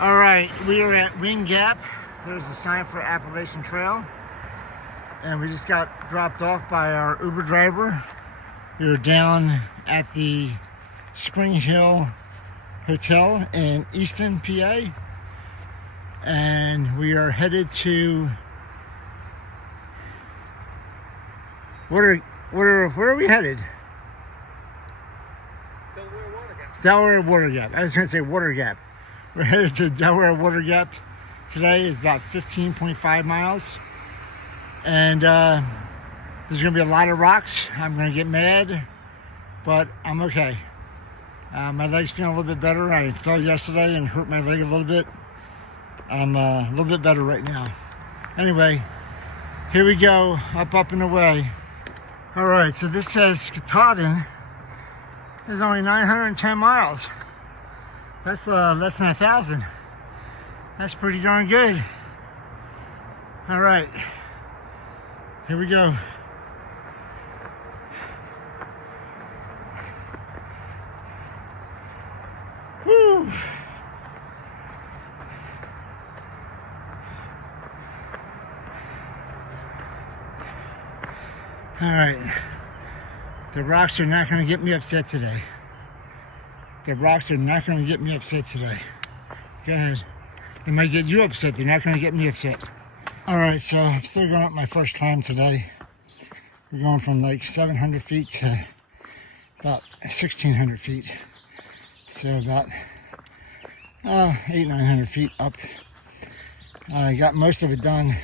All right, we are at Wing Gap. There's a sign for Appalachian Trail. And we just got dropped off by our Uber driver. We were down at the Springhill Hotel in Easton, PA. And we are headed to... Where are we headed? Delaware Water Gap. Delaware Water Gap. I was going to say Water Gap. We're headed to Delaware Water Gap today. It's about 15.5 miles. And there's going to be a lot of rocks. I'm going to get mad, but I'm okay. My leg's feeling a little bit better. I fell yesterday and hurt my leg a little bit. I'm a little bit better right now. Anyway, here we go, up and away. All right, so this says Catholes is only 910 miles. That's less than 1,000. That's pretty darn good. All right, here we go. Woo! All right, the rocks are not going to get me upset today. The rocks are not going to get me upset today. Go ahead. They might get you upset. They're not going to get me upset. All right, so I'm still going up my first climb today. We're going from like 700 feet to about 1,600 feet. So about 800-900 feet up. I got most of it done.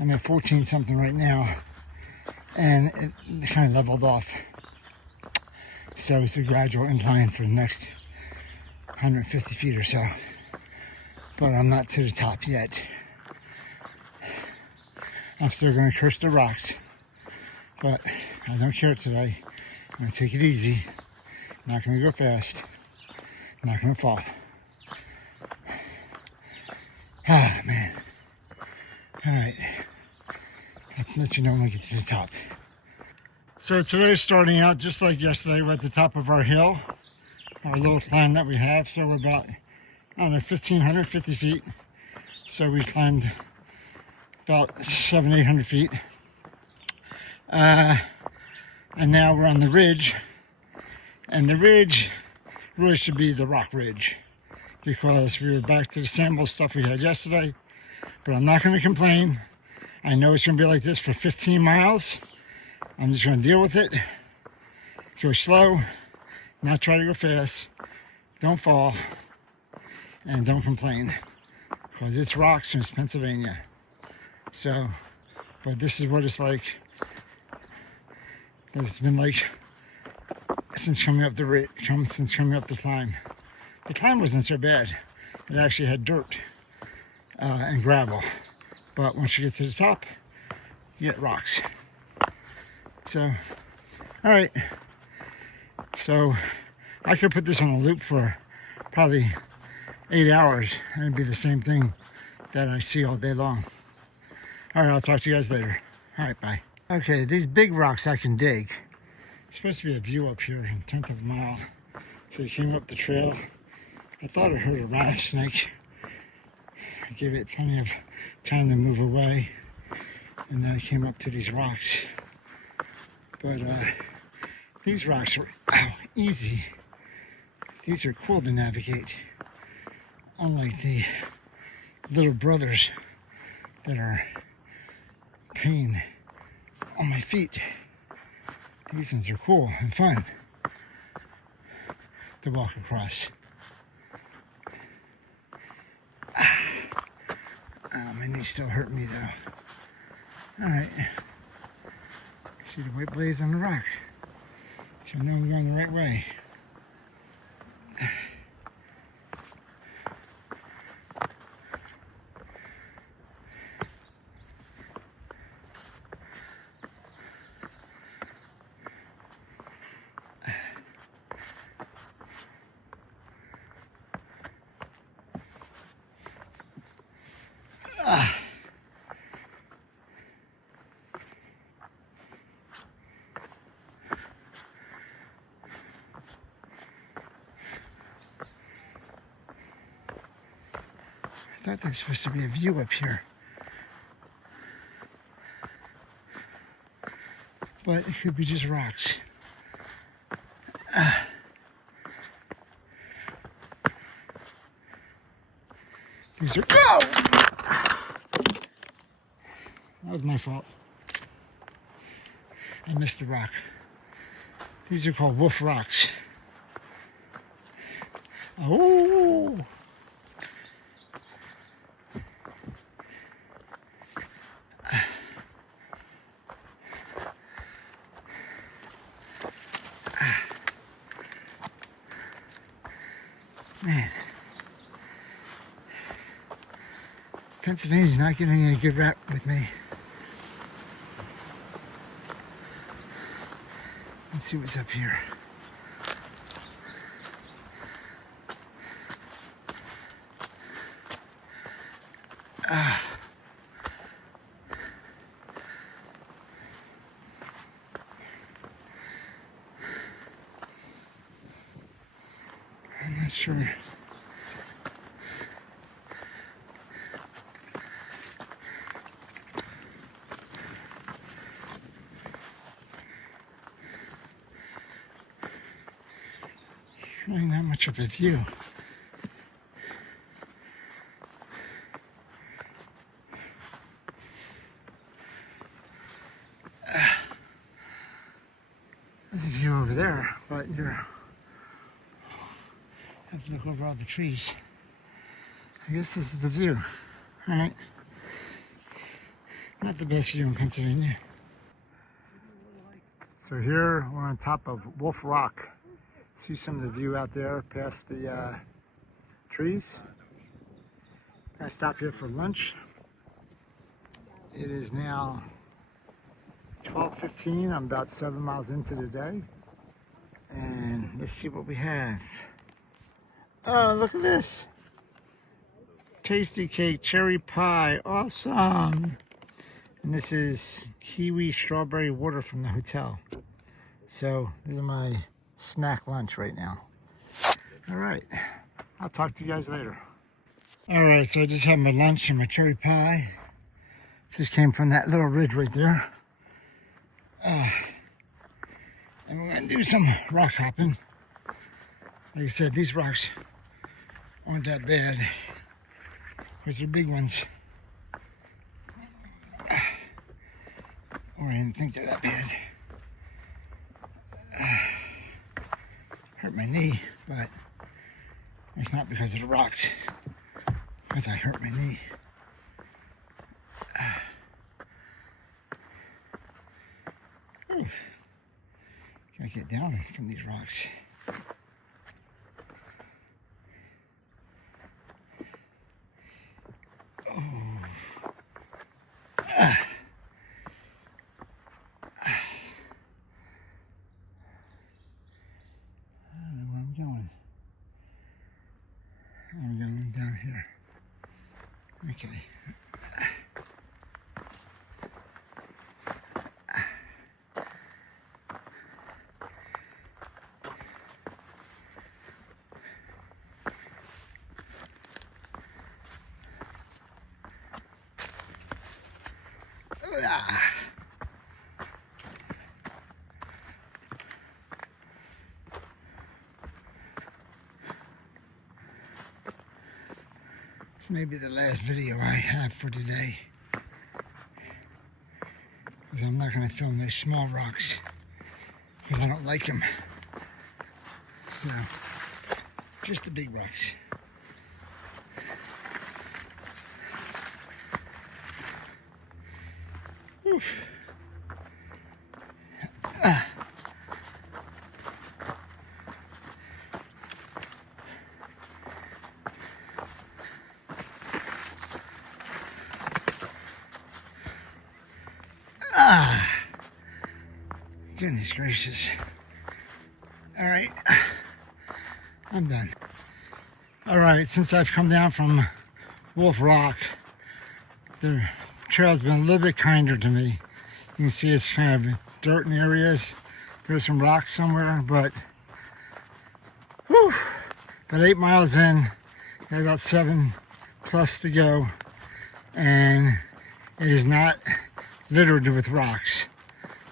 I'm at 14 something right now. And it kind of leveled off. So it's a gradual incline for the next 150 feet or so. But I'm not to the top yet. I'm still going to curse the rocks. But I don't care today. I'm going to take it easy. I'm not going to go fast. I'm not going to fall. Ah, man. All right. I'll let you know when we get to the top. So today's starting out just like yesterday. We're at the top of our hill, our little climb that we have. So we're about, I don't know, 1,550 feet. So we climbed about 700-800 feet. And now we're on the ridge. And the ridge really should be the rock ridge, because we were back to the sample stuff we had yesterday. But I'm not going to complain. I know it's going to be like this for 15 miles. I'm just going to deal with it. Go slow, not try to go fast. Don't fall, and don't complain, because it's rocks and it's Pennsylvania. So, but this is what it's like. It's been like since coming up the climb. The climb wasn't so bad. It actually had dirt and gravel. But once you get to the top, you get rocks. So, all right. So, I could put this on a loop for probably 8 hours, and it'd be the same thing that I see all day long. All right, I'll talk to you guys later. All right, bye. Okay, these big rocks I can dig. It's supposed to be a view up here, a 1/10 of a mile. So you came up the trail. I thought I heard a rattlesnake. I gave it plenty of time to move away, and then I came up to these rocks. But these rocks are easy. These are cool to navigate, unlike the little brothers that are pain on my feet. These ones are cool and fun to walk across. My knee still hurt me though. All right. See the white blaze on the rock. So I know I'm going the right way. thought there was supposed to be a view up here. But it could be just rocks. These are... Go! That was my fault. I missed the rock. These are called wolf rocks. Oh! Man. Pennsylvania's not getting a good rap with me. Let's see what's up here. I'm not sure. Really not much of a view. There's a view over there, but you have to look over all the trees. I guess this is the view. All right. Not the best view in Pennsylvania. So here we're on top of Wolf Rock. See some of the view out there past the trees. I stopped here for lunch. It is now 12:15. I'm about 7 miles into the day. And let's see what we have. Oh, look at this. Tasty cake, cherry pie, awesome. And this is kiwi strawberry water from the hotel. So this is my snack lunch right now. All right, I'll talk to you guys later. All right, so I just had my lunch and my cherry pie. Just came from that little ridge right there. And we're gonna do some rock hopping. Like I said, these rocks aren't that bad, because they're big ones. Or I didn't think they're that bad. Hurt my knee, but it's not because of the rocks, because I hurt my knee. Gotta get down from these rocks. I'm going down here. Okay. This may be the last video I have for today, because I'm not going to film those small rocks, because I don't like them. So, just the big rocks. Whew. Goodness gracious. All right, I'm done. All right, since I've come down from Wolf Rock, the trail's been a little bit kinder to me. You can see it's kind of dirt in areas. There's some rocks somewhere, but whew, about 8 miles in, got about 7 plus to go, and it is not littered with rocks.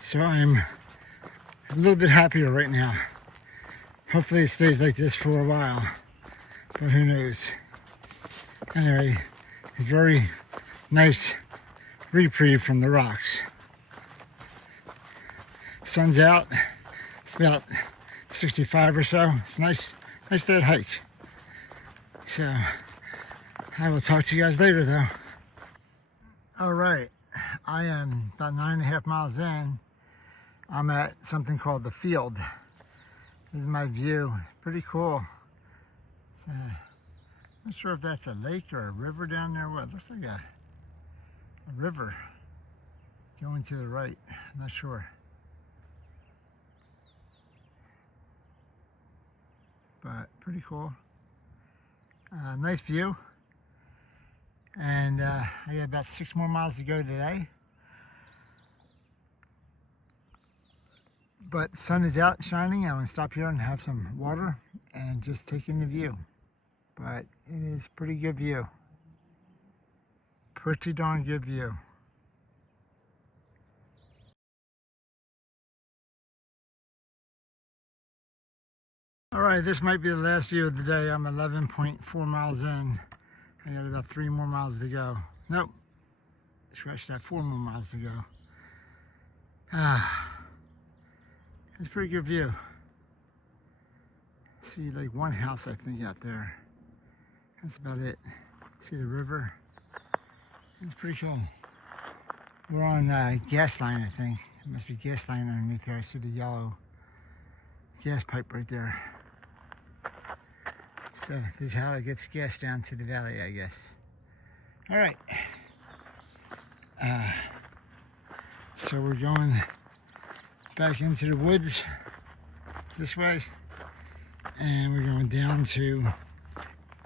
So I'm a little bit happier right now. Hopefully it stays like this for a while, but who knows. Anyway, it's very nice reprieve from the rocks. Sun's out. It's about 65 or so. It's nice day to hike. So I will talk to you guys later though. All right, I am about 9.5 miles in. I'm at something called the field. This is my view. Pretty cool. I'm not sure if that's a lake or a river down there. What? It looks like a river going to the right. I'm not sure. But pretty cool. Nice view. And I got about 6 more miles to go today. But the sun is out shining. I'm going to stop here and have some water and just take in the view. But it is pretty good view. Pretty darn good view. Alright, this might be the last view of the day. I'm 11.4 miles in. I got about 3 more miles to go. Nope. Scratch that, 4 more miles to go. It's a pretty good view. See like one house I think out there. That's about it. See the river? It's pretty cool. We're on gas line I think. It must be gas line underneath there. I see the yellow gas pipe right there. So this is how it gets gas down to the valley, I guess. All right. So we're going back into the woods this way, and we're going down to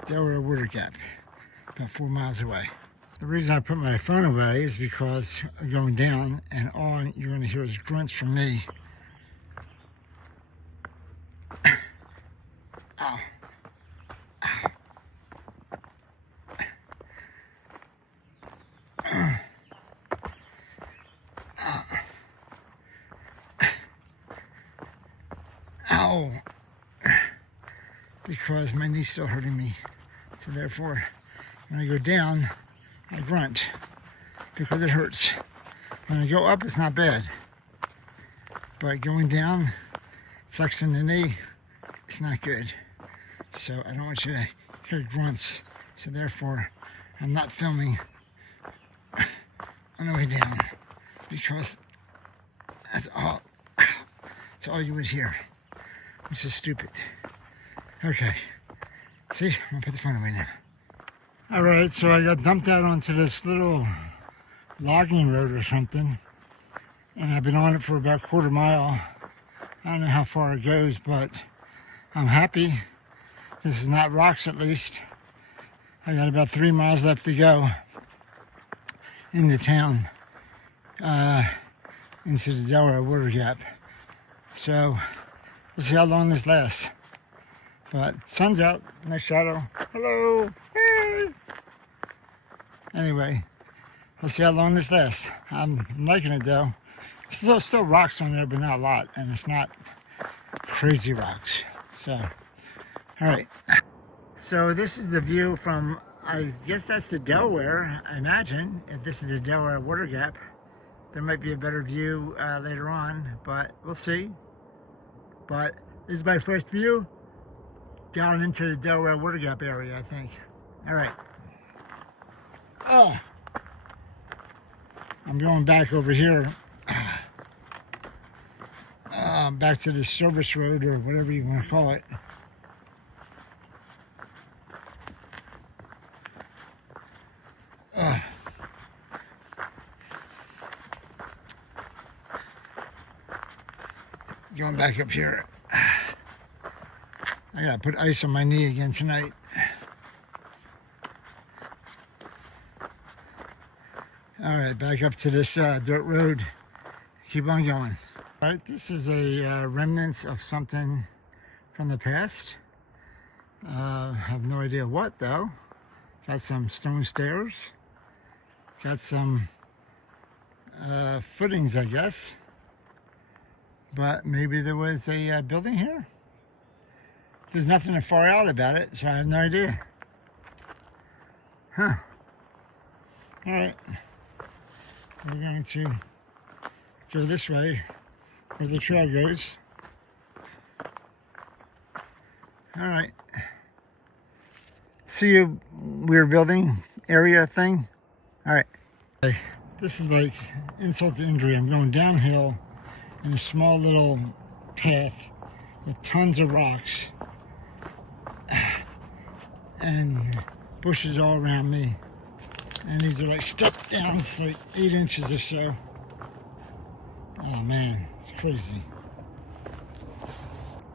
Delaware Water Gap, about 4 miles away. The reason I put my phone away is because I'm going down, and all you're going to hear is grunts from me. Ow. Ow. Because my knee's still hurting me. So therefore, when I go down, I grunt because it hurts. When I go up, it's not bad. But going down, flexing the knee, it's not good. So I don't want you to hear grunts. So therefore, I'm not filming on the way down because that's all you would hear, which is stupid. Okay, see, I'm gonna put the phone away now. All right, so I got dumped out onto this little logging road or something, and I've been on it for about 1/4 mile. I don't know how far it goes, but I'm happy. This is not rocks, at least. I got about 3 miles left to go into town, into the Delaware Water Gap. So we'll see how long this lasts. But sun's out, nice shadow. Hello, hey. Anyway, we'll see how long this lasts. I'm liking it though. Still rocks on there, but not a lot, and it's not crazy rocks. So, all right. So this is the view from, I guess that's the Delaware, I imagine. If this is the Delaware Water Gap, there might be a better view later on, but we'll see. But this is my first view down into the Delaware Water Gap area, I think. All right. Oh, I'm going back over here, back to the service road or whatever you want to call it. Going back up here. I gotta put ice on my knee again tonight. All right, back up to this dirt road. Keep on going. All right, this is a remnants of something from the past. I have no idea what though. Got some stone stairs. Got some footings, I guess. But maybe there was a building here. There's nothing far out about it, so I have no idea. Huh. Alright. We're going to go this way where the trail goes. Alright. See a weird building area thing? Alright. This is like insult to injury. I'm going downhill in a small little path with tons of rocks and bushes all around me. And these are like step downs, like 8 inches or so. Oh man, it's crazy.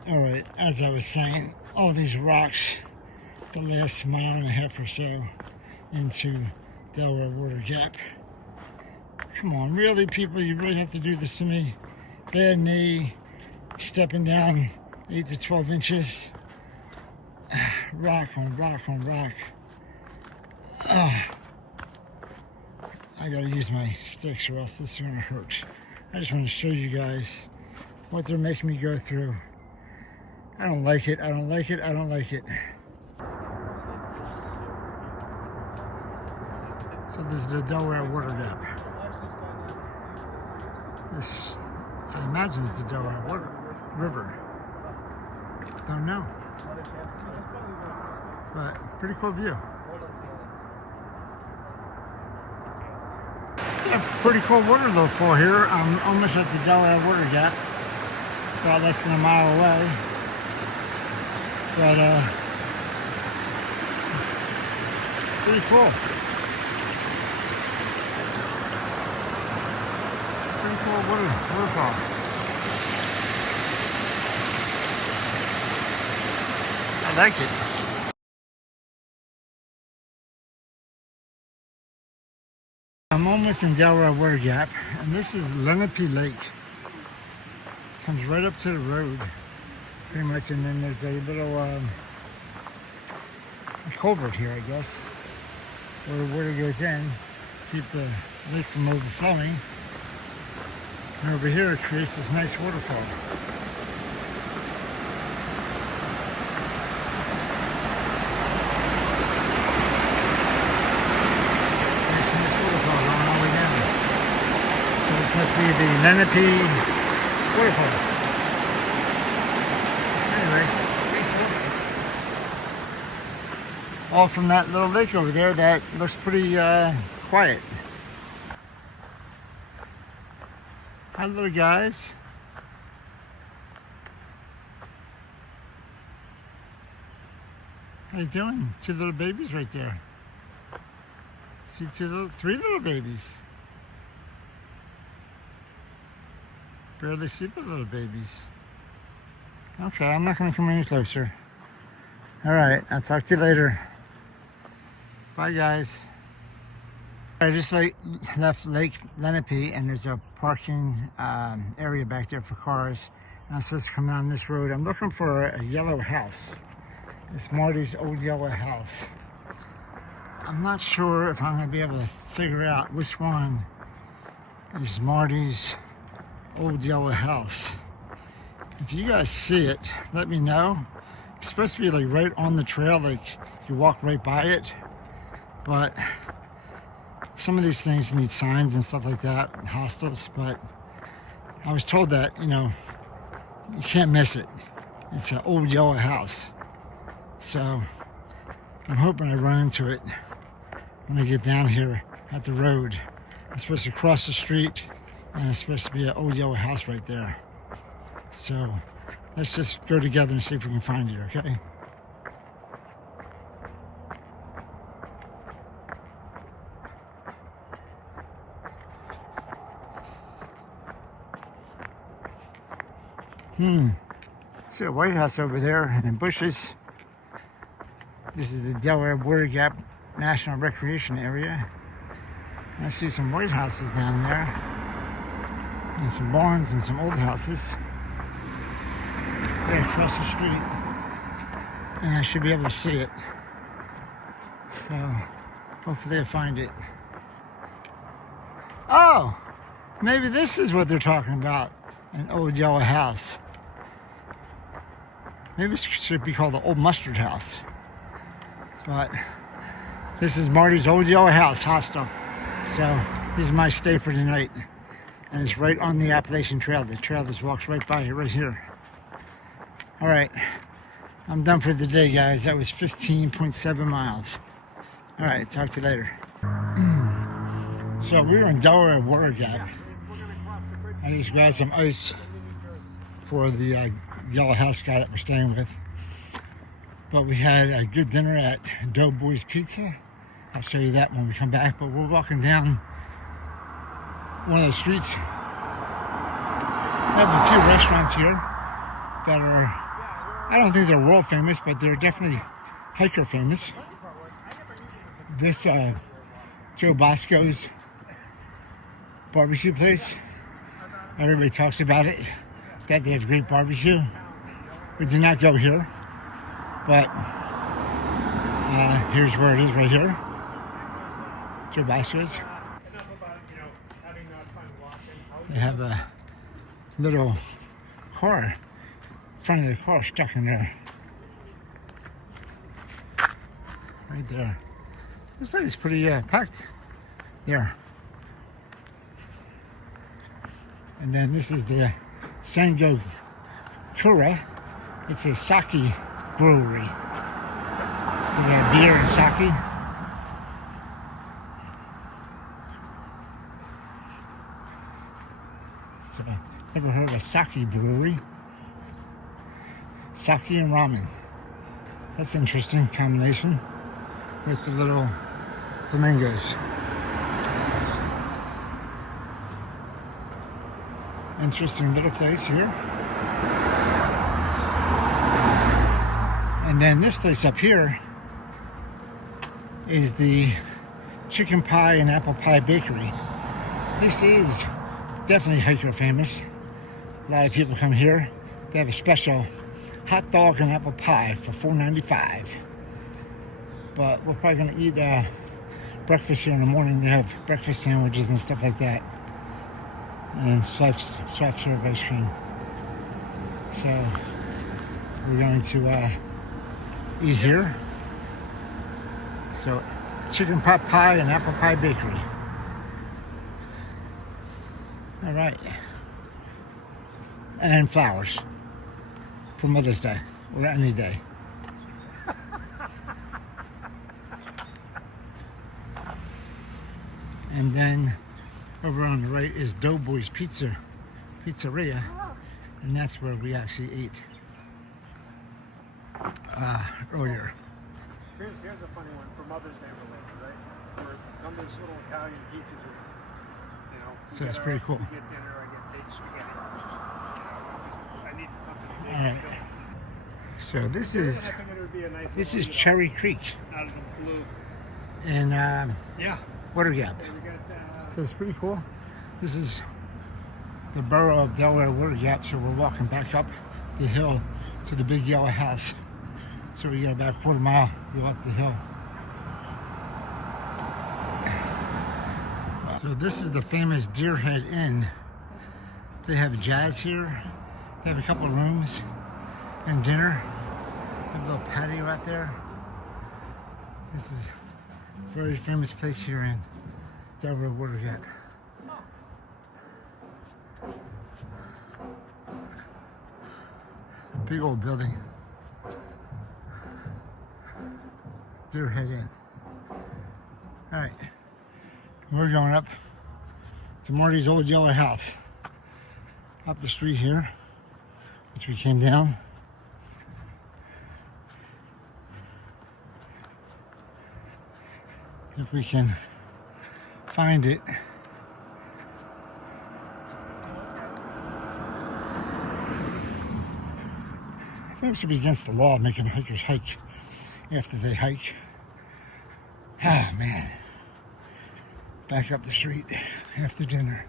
Alright, as I was saying, all these rocks the last mile and a half or so into Delaware Water Gap. Come on, really, people? You really have to do this to me? Bad knee, stepping down 8 to 12 inches. Rock on rock on rock. I gotta use my sticks or else this is gonna hurt. I just want to show you guys what they're making me go through. I don't like it, I don't like it, I don't like it. So this is the Delaware Water Gap. This, I imagine, is the Delaware River. Don't know. But pretty cool view. Yeah, pretty cool water though for here. I'm almost at the Delaware Water Gap. About less than a mile away. But pretty cool. Pretty cool waterfall. I like it. I'm almost in Delaware Water Gap, and this is Lenape Lake. Comes right up to the road, pretty much, and then there's a little a culvert here, I guess, where the water goes in, keep the lake from overflowing. And over here it creates this nice waterfall. This must be the Lenape waterfall. Anyway, all from that little lake over there that looks pretty quiet. Hi little guys. How you doing? 2 little babies right there. See 3 little babies. Barely see the little babies. Okay, I'm not going to come any closer. Alright, I'll talk to you later. Bye guys. I just left Lake Lenape, and there's a parking area back there for cars. And I'm supposed to come down this road. I'm looking for a yellow house. It's Marty's old yellow house. I'm not sure if I'm going to be able to figure out which one is Marty's old yellow house. If you guys see it, let me know. It's supposed to be like right on the trail, like you walk right by it. But some of these things need signs and stuff like that, hostels, but I was told that, you know, you can't miss it. It's an old yellow house. So I'm hoping I run into it when I get down here at the road. I'm supposed to cross the street, and it's supposed to be an old yellow house right there. So let's just go together and see if we can find it, okay? See a White House over there and in bushes. This is the Delaware Water Gap National Recreation Area. I see some White Houses down there, and some barns and some old houses. There across the street, and I should be able to see it. So hopefully I find it. Oh, maybe this is what they're talking about. An old yellow house. Maybe it should be called the Old Mustard House. But this is Marty's old yellow house, Hostel. So this is my stay for tonight. And it's right on the Appalachian Trail. The trail just walks right by it, right here. All right, I'm done for the day, guys. That was 15.7 miles. All right, talk to you later. So we were in Delaware Water Gap. I just grabbed some ice for the yellow house guy that we're staying with. But we had a good dinner at Doughboy's Pizza. I'll show you that when we come back. But we're walking down one of the streets. We have a few restaurants here that are, I don't think they're world famous, but they're definitely hiker famous. This Joe Bosco's barbecue place. Everybody talks about it, that they have great barbecue. We did not go here, but here's where it is right here. Joe Bosco's. They have a little car, front of the car stuck in there. Right there. Looks like it's pretty packed there. And then this is the Santa Clauthes. It's a sake brewery. So they have beer and sake. So never heard of a sake brewery. Sake and ramen. That's an interesting combination with the little flamingos. Interesting little place here. And then this place up here is the chicken pie and apple pie bakery. This is definitely hiker famous. A lot of people come here. They have a special hot dog and apple pie for $4.95. But we're probably gonna eat breakfast here in the morning. They have breakfast sandwiches and stuff like that. And soft serve ice cream. So we're going to eat here. So chicken pot pie and apple pie bakery. All right. And flowers for Mother's Day or any day. And then over on the right is Doughboy's Pizzeria, and that's where we actually ate earlier. Here's a funny one for Mother's Day related, right? We're on this little Italian pizzas, you know. So it's pretty cool. We get dinner, I get baked spaghetti. I need something to make. All right. So this is Cherry Creek out of the blue. in Yeah. Water Gap. So it's pretty cool. This is the borough of Delaware Water Gap, so we're walking back up the hill to the big yellow house. So we got about a quarter mile to go up the hill. So this is the famous Deerhead Inn. They have jazz here. They have a couple of rooms and dinner. They have a little patio out there. This is a very famous place here in Delaware Water Gap. Big old building. Deerhead Inn. Alright. We're going up to Marty's old yellow house. Up the street here, which we came down. If we can find it. I think it should be against the law making hikers hike after they hike. Oh man. Back up the street after dinner.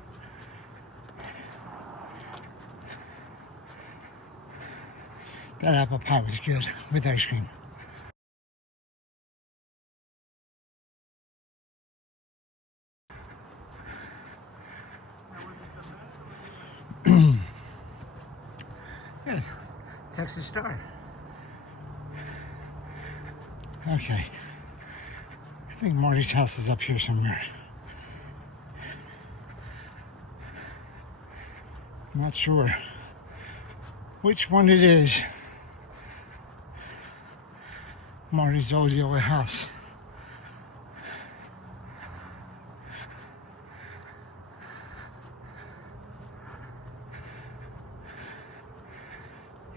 That apple pie was good with ice cream. Good. Texas Star. Okay. I think Marty's house is up here somewhere. Not sure which one it is. Marty's old yellow house.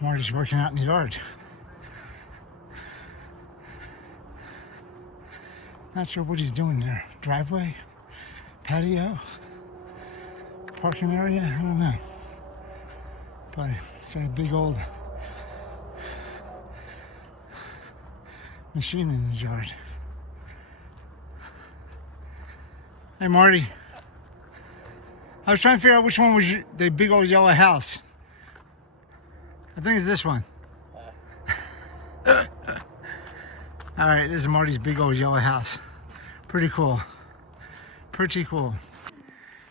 Marty's working out in the yard. Not sure what he's doing there. Driveway? Patio? Parking area? I don't know. But it's got a big old machine in his yard. Hey Marty. I was trying to figure out which one was the big old yellow house. I think it's this one. Alright, this is Marty's big old yellow house. Pretty cool. Pretty cool.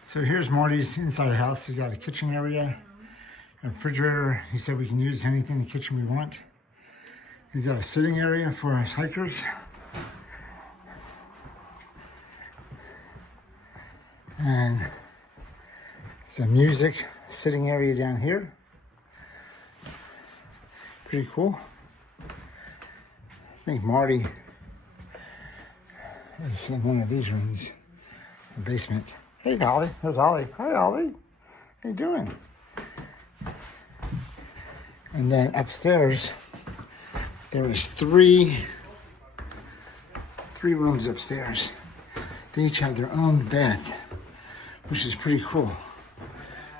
So here's Marty's inside the house. He's got a kitchen area, a refrigerator. He said we can use anything in the kitchen we want. He's got a sitting area for us hikers. And some music sitting area down here. Pretty cool. I think Marty is in one of these rooms, the basement. Hey, Ollie. There's Ollie. Hi, Ollie. How you doing? And then upstairs, there is three rooms upstairs. They each have their own bath, which is pretty cool.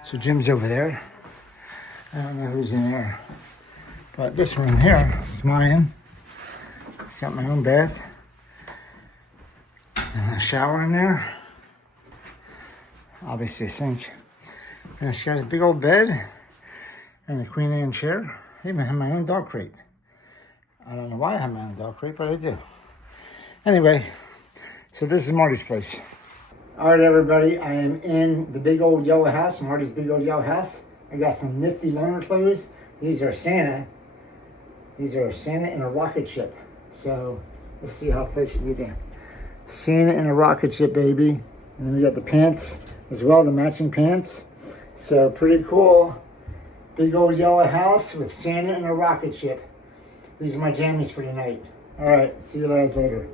So Jim's over there. I don't know who's in there. But this room here is mine. Got my own bath. And a shower in there. Obviously a sink. And it's got a big old bed and a Queen Anne chair. I even have my own dog crate. I don't know why I have my own dog crate, but I do. Anyway, so this is Marty's place. All right, everybody, I am in the big old yellow house, Marty's big old yellow house. I got some nifty loner clothes. These are Santa. These are Santa and a rocket ship. So let's see how close you get there. Santa and a rocket ship, baby. And then we got the pants as well, the matching pants. So pretty cool. Big old yellow house with Santa and a rocket ship. These are my jammies for tonight. All right, see you guys later.